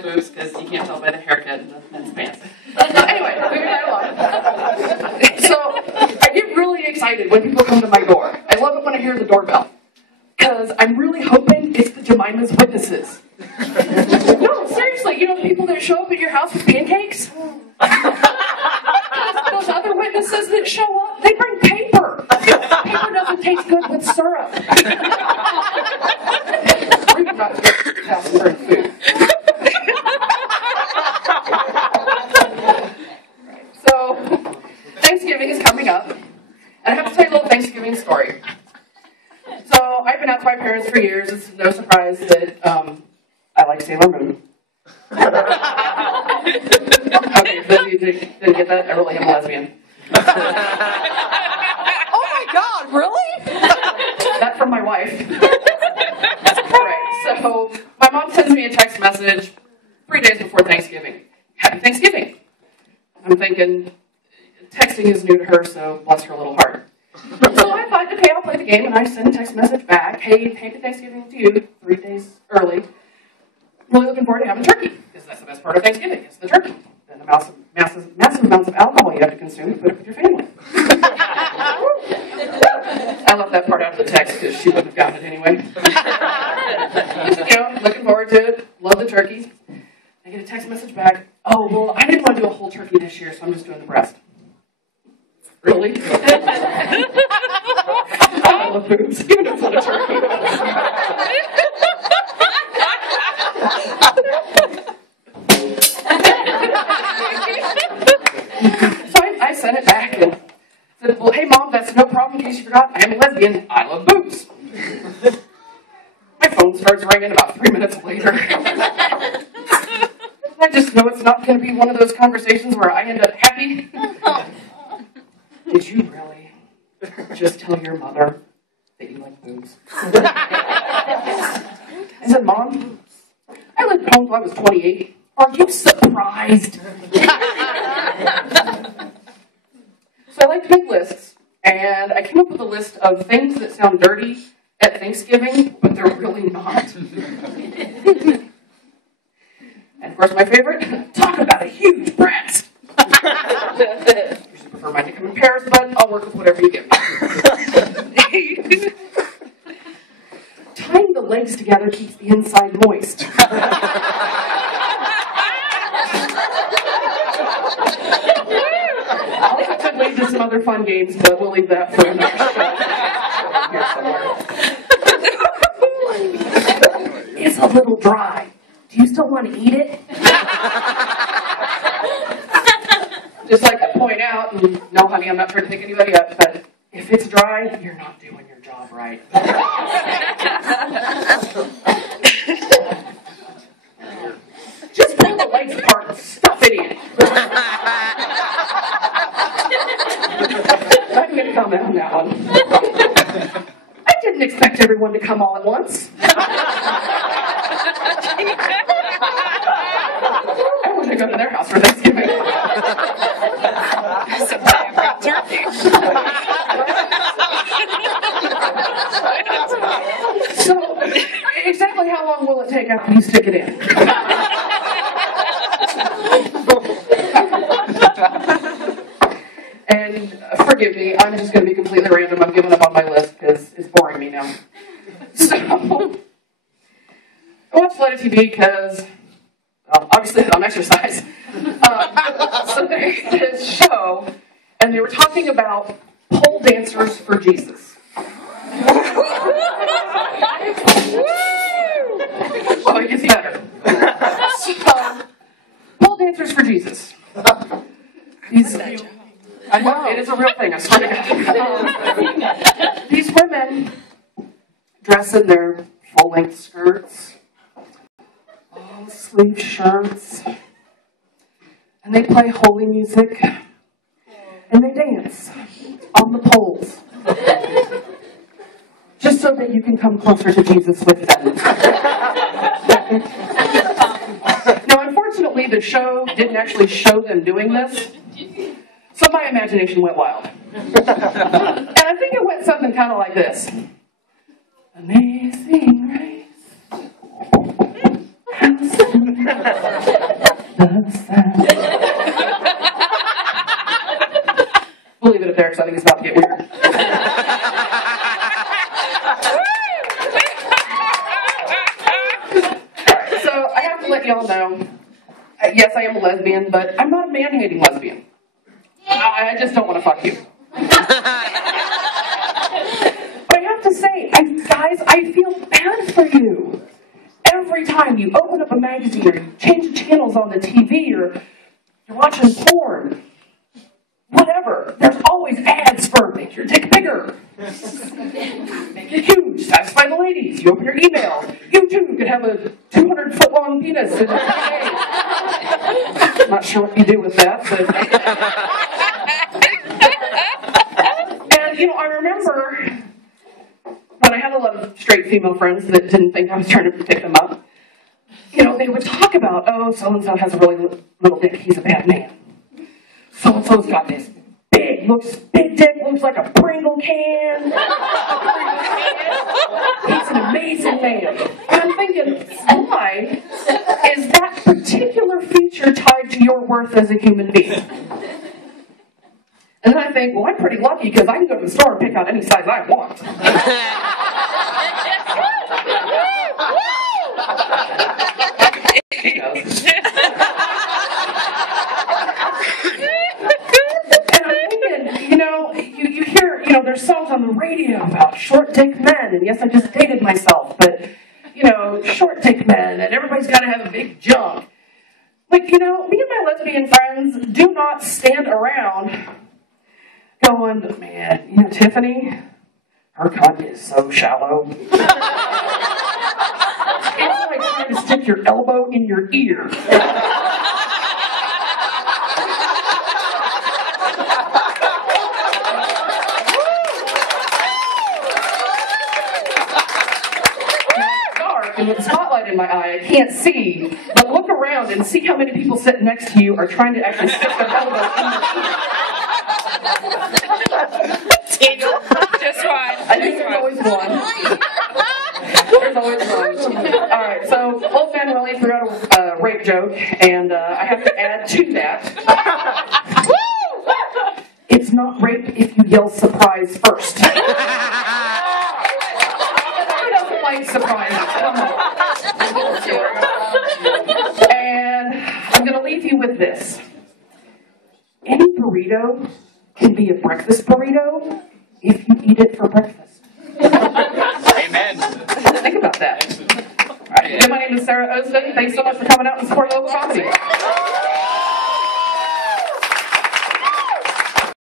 boobs because you can't tell by the haircut and the men's pants. Anyway, moving right along. So I get really excited when people come to my door. I love it when I hear the doorbell because I'm really hoping it's the Jemima's witnesses. No, seriously, you know the people that show up at your house with pancakes? Those other witnesses that show up, they bring paper. Paper doesn't taste good with syrup. We're not to house and bring food. So, Thanksgiving is coming up, and I have to tell you a little Thanksgiving story. So, I've been out to my parents for years. It's no surprise that I like Sailor Moon. Okay, for those of you who didn't get that, I really am a lesbian. Oh my God, really? That from my wife. Right, so my mom sends me a text message 3 days before Thanksgiving. Happy Thanksgiving. I'm thinking, texting is new to her, so bless her little heart. So I thought, okay, I'll play the game, and I send a text message back. Hey, happy Thanksgiving to you, 3 days early. Really looking forward to having turkey, because that's the best part of Thanksgiving, is the turkey. And the massive amounts of alcohol you have to consume to put up with your family. I left that part out of the text, because she wouldn't have gotten it anyway. You know, looking forward to it, love the turkeys. I get a text message back, oh, well, I didn't want to do a whole turkey this year, so I'm just doing the breast. Really? I love boobs, even if it's not a turkey. So I sent it back and said, well, hey, Mom, that's no problem. In case you forgot, I am a lesbian. I love boobs. My phone starts ringing about 3 minutes later. I just know it's not going to be one of those conversations where I end up happy. Did you really just tell your mother that you like boobs? I said, Mom, I lived at home until I was 28. Are you surprised? So I like to make lists, and I came up with a list of things that sound dirty at Thanksgiving, but they're really not. And of course, my favorite, talk about a huge breast. Usually prefer mine to come in pairs, but I'll work with whatever you give me. Tying the legs together keeps the inside moist. I could lead to some other fun games, but we'll leave that for another show. It's a little dry. Do you still want to eat it? Just like to point out, and no, honey, I'm not trying to pick anybody up, but if it's dry, you're not doing your job right. Just pull the legs apart and stuff it in. I'm going to comment on that one. I didn't expect everyone to come all at once. I want to go to their house for Thanksgiving. Turkey. So, exactly how long will it take after you stick it in? And forgive me, I'm just going to be completely random. I'm giving up on my list because it's boring me now. So, I watch a lot of TV because, well, obviously I don't exercise. So there's this show, and they were talking about pole dancers for Jesus. Oh, it gets better. So, pole dancers for Jesus. Well, it is a real thing, I swear to God. These women dress in their full-length skirts, long-sleeve shirts, and they play holy music, and they dance on the poles, just so that you can come closer to Jesus with them. Now, unfortunately, the show didn't actually show them doing this, so my imagination went wild. And I think it went something kind of like this. Amazing grace. We'll leave it at there because I think it's about to get weird. Alright, so I have to let y'all know, yes, I am a lesbian, but I'm not a man-hating lesbian. I just don't want to fuck you. But I have to say, guys, I feel bad for you. Every time you open up a magazine or you change channels on the TV or you're watching porn, whatever, there's always ads for make your dick bigger, make it huge, satisfy the ladies. You open your email, you too could have a 200-foot-long penis in 3 days. I'm not sure what you do with that, but... And, I remember when I had a lot of straight female friends that didn't think I was trying to pick them up, they would talk about, oh, so-and-so has a really little dick, he's a bad man. So-and-so's got this big dick, looks like a Pringle can. He's an amazing man. And I'm thinking, why is that particular feature tied to your worth as a human being? And then I think, well, I'm pretty lucky because I can go to the store and pick out any size I want. He knows. And I'm thinking, you hear, there's songs on the radio about short dick men, and yes, I just dated myself, but, short dick men, and everybody's got to have a big junk. Like, me and my lesbian friends do not stand around going, man, Tiffany, her cunt is so shallow. It's like trying to stick your elbow in your ear. And with the spotlight in my eye, I can't see, but look around and see how many people sitting next to you are trying to actually stick their elbow in your ear. Just fine. I think there's always one. There's always one. Alright, so old man Willie threw out a rape joke, and I have to add to that. It's not rape if you yell surprise first. Who doesn't like surprises? Come on. And I'm going to leave you with this. Any burrito can be a breakfast burrito if you eat it for breakfast. Amen. Think about that. All right. Again, my name is Sara. Thanks so much for coming out and supporting local comedy.